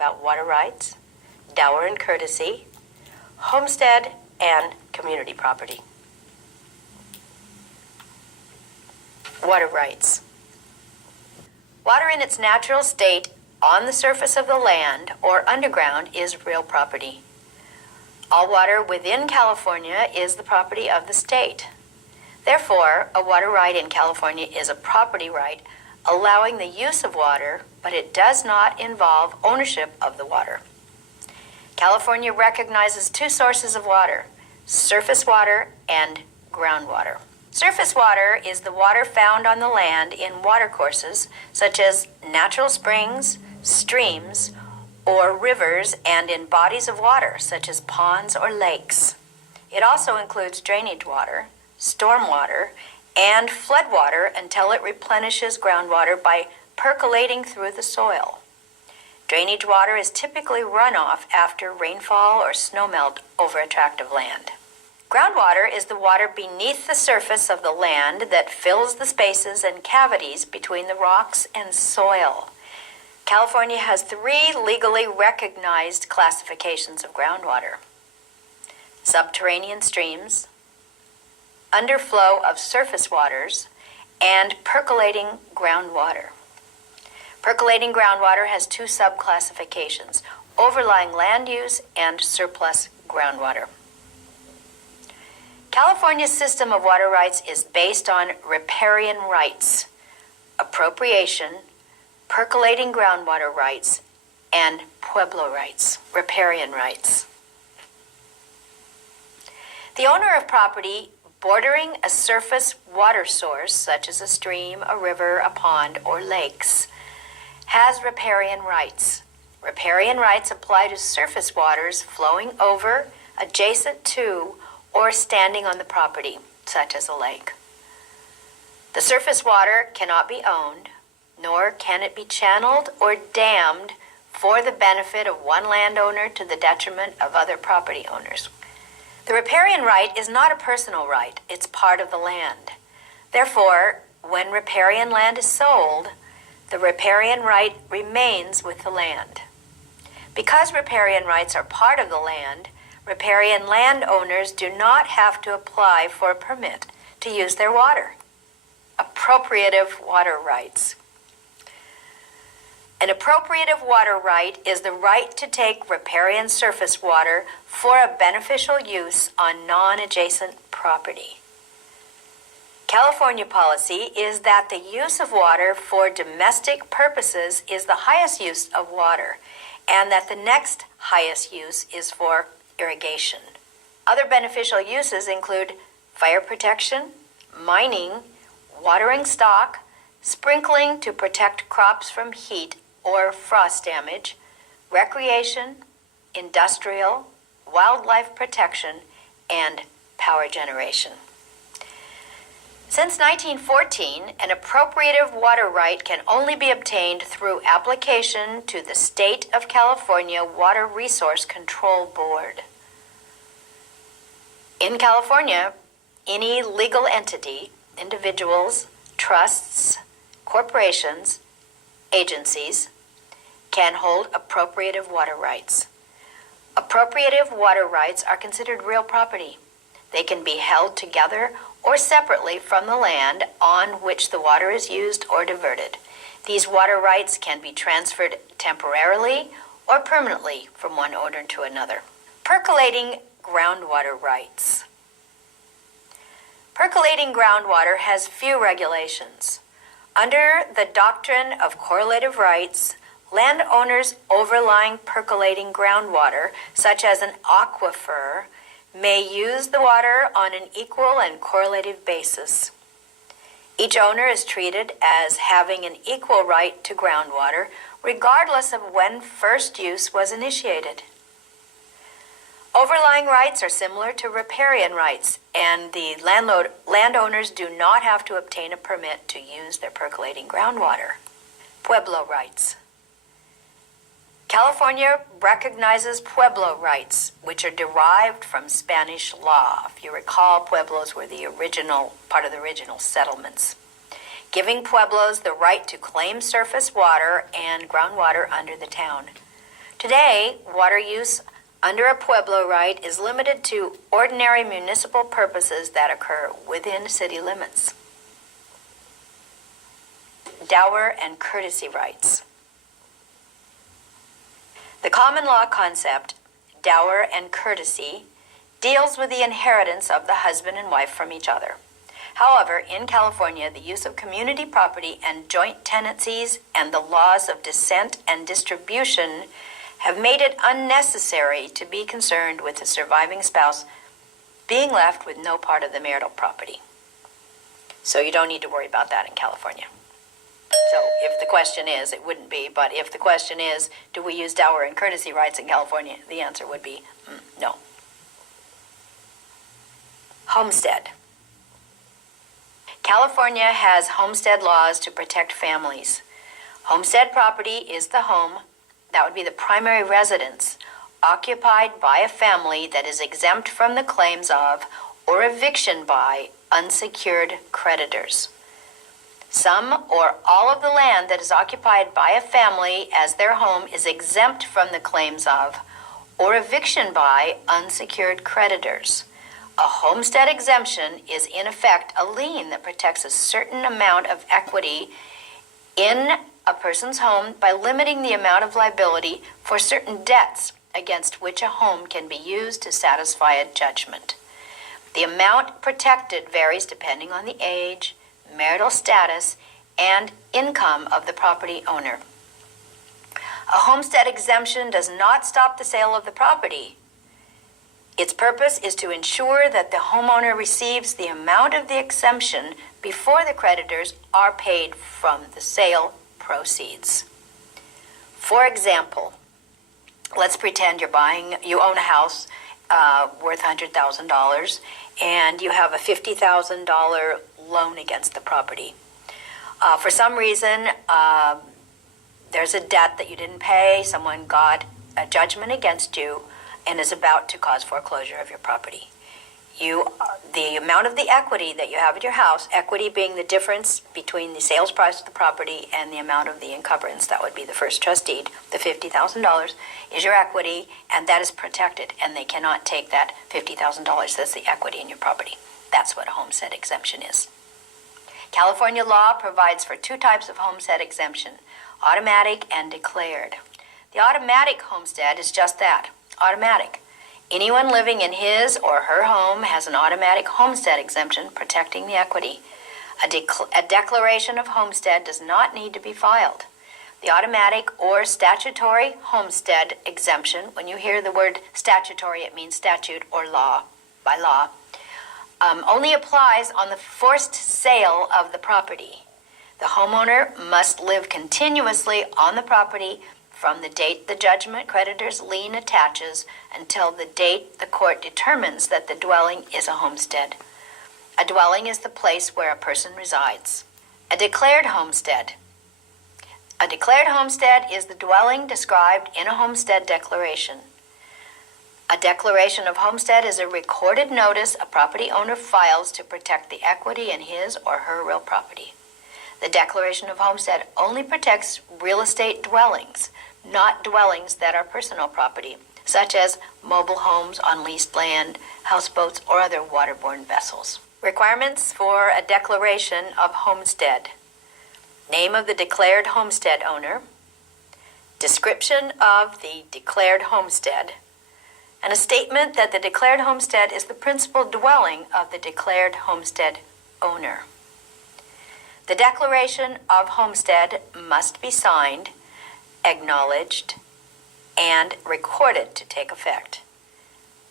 about water rights, dower and courtesy, homestead, and community property. Water rights. Water in its natural state on the surface of the land or underground is real property. All water within California is the property of the state. Therefore, a water right in California is a property right allowing the use of water, but it does not involve ownership of the water. California recognizes two sources of water: surface water and groundwater. Surface water is the water found on the land in watercourses such as natural springs, streams, or rivers, and in bodies of water such as ponds or lakes. It also includes drainage water, storm water, and floodwater until it replenishes groundwater by percolating through the soil. Drainage water is typically runoff after rainfall or snowmelt over a tract of land. Groundwater is the water beneath the surface of the land that fills the spaces and cavities between the rocks and soil. California has 3 legally recognized classifications of groundwater: subterranean streams, underflow of surface waters, and percolating groundwater. Percolating groundwater has 2 subclassifications: overlying land use and surplus groundwater. California's system of water rights is based on riparian rights, appropriation, percolating groundwater rights, and pueblo rights, riparian rights. The owner of property bordering a surface water source, such as a stream, a river, a pond, or lakes, has riparian rights. Riparian rights apply to surface waters flowing over, adjacent to, or standing on the property, such as a lake. The surface water cannot be owned, nor can it be channeled or dammed for the benefit of one landowner to the detriment of other property owners. The riparian right is not a personal right, it's part of the land. Therefore, when riparian land is sold, the riparian right remains with the land. Because riparian rights are part of the land, riparian landowners do not have to apply for a permit to use their water. Appropriative water rights. An appropriative water right is the right to take riparian surface water for a beneficial use on non-adjacent property. California policy is that the use of water for domestic purposes is the highest use of water, and that the next highest use is for irrigation. Other beneficial uses include fire protection, mining, watering stock, sprinkling to protect crops from heat or frost damage, recreation, industrial, wildlife protection, and power generation. Since 1914, an appropriative water right can only be obtained through application to the State of California Water Resource Control Board. In California, any legal entity, individuals, trusts, corporations, agencies, can hold appropriative water rights. Appropriative water rights are considered real property. They can be held together or separately from the land on which the water is used or diverted. These water rights can be transferred temporarily or permanently from one owner to another. Percolating groundwater rights. Percolating groundwater has few regulations. Under the doctrine of correlative rights, landowners overlying percolating groundwater, such as an aquifer, may use the water on an equal and correlative basis. Each owner is treated as having an equal right to groundwater, regardless of when first use was initiated. Overlying rights are similar to riparian rights, and the landowners do not have to obtain a permit to use their percolating groundwater. Pueblo rights. California recognizes pueblo rights, which are derived from Spanish law. If you recall, pueblos were the part of the original settlements, giving pueblos the right to claim surface water and groundwater under the town. Today, water use under a pueblo right is limited to ordinary municipal purposes that occur within city limits. Dower and courtesy rights. The common law concept, dower and courtesy, deals with the inheritance of the husband and wife from each other. However, in California, the use of community property and joint tenancies and the laws of descent and distribution have made it unnecessary to be concerned with the surviving spouse being left with no part of the marital property. So you don't need to worry about that in California. So if the question is, it wouldn't be, but if the question is, do we use dower and courtesy rights in California, the answer would be no. Homestead. California has homestead laws to protect families. Homestead property is the home, that would be the primary residence, occupied by a family that is exempt from the claims of or eviction by unsecured creditors. Some or all of the land that is occupied by a family as their home is exempt from the claims of or eviction by unsecured creditors. A homestead exemption is in effect a lien that protects a certain amount of equity in a person's home by limiting the amount of liability for certain debts against which a home can be used to satisfy a judgment. The amount protected varies depending on the age, marital status, and income of the property owner. A homestead exemption does not stop the sale of the property. Its purpose is to ensure that the homeowner receives the amount of the exemption before the creditors are paid from the sale proceeds. For example, let's pretend you own a house worth $100,000 and you have a $50,000 loan against the property. For some reason, there's a debt that you didn't pay, someone got a judgment against you and is about to cause foreclosure of your property. The amount of the equity that you have at your house, equity being the difference between the sales price of the property and the amount of the encumbrance, that would be the first trust deed, the $50,000 is your equity, and that is protected, and they cannot take that $50,000 that's the equity in your property. That's what a homestead exemption is. California law provides for two types of homestead exemption, automatic and declared. The automatic homestead is just that, automatic. Anyone living in his or her home has an automatic homestead exemption protecting the equity. A declaration of homestead does not need to be filed. The automatic or statutory homestead exemption, when you hear the word statutory, it means statute or law, by law, only applies on the forced sale of the property. The homeowner must live continuously on the property from the date the judgment creditor's lien attaches until the date the court determines that the dwelling is a homestead. A dwelling is the place where a person resides. A declared homestead. A declared homestead is the dwelling described in a homestead declaration. A declaration of homestead is a recorded notice a property owner files to protect the equity in his or her real property. The declaration of homestead only protects real estate dwellings, not dwellings that are personal property, such as mobile homes on leased land, houseboats, or other waterborne vessels. Requirements for a declaration of homestead. Name of the declared homestead owner, description of the declared homestead, and a statement that the declared homestead is the principal dwelling of the declared homestead owner. The declaration of homestead must be signed, acknowledged, and recorded to take effect.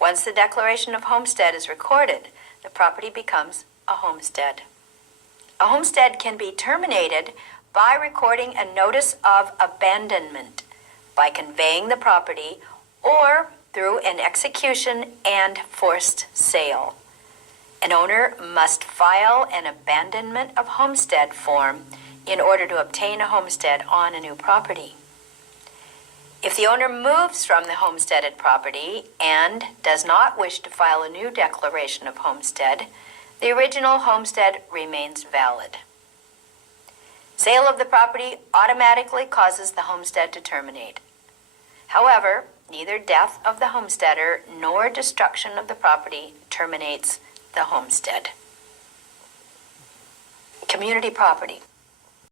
Once the declaration of homestead is recorded, the property becomes a homestead. A homestead can be terminated by recording a notice of abandonment, by conveying the property, or through an execution and forced sale. An owner must file an abandonment of homestead form in order to obtain a homestead on a new property. If the owner moves from the homesteaded property and does not wish to file a new declaration of homestead, the original homestead remains valid. Sale of the property automatically causes the homestead to terminate. However, neither death of the homesteader nor destruction of the property terminates the homestead. Community property.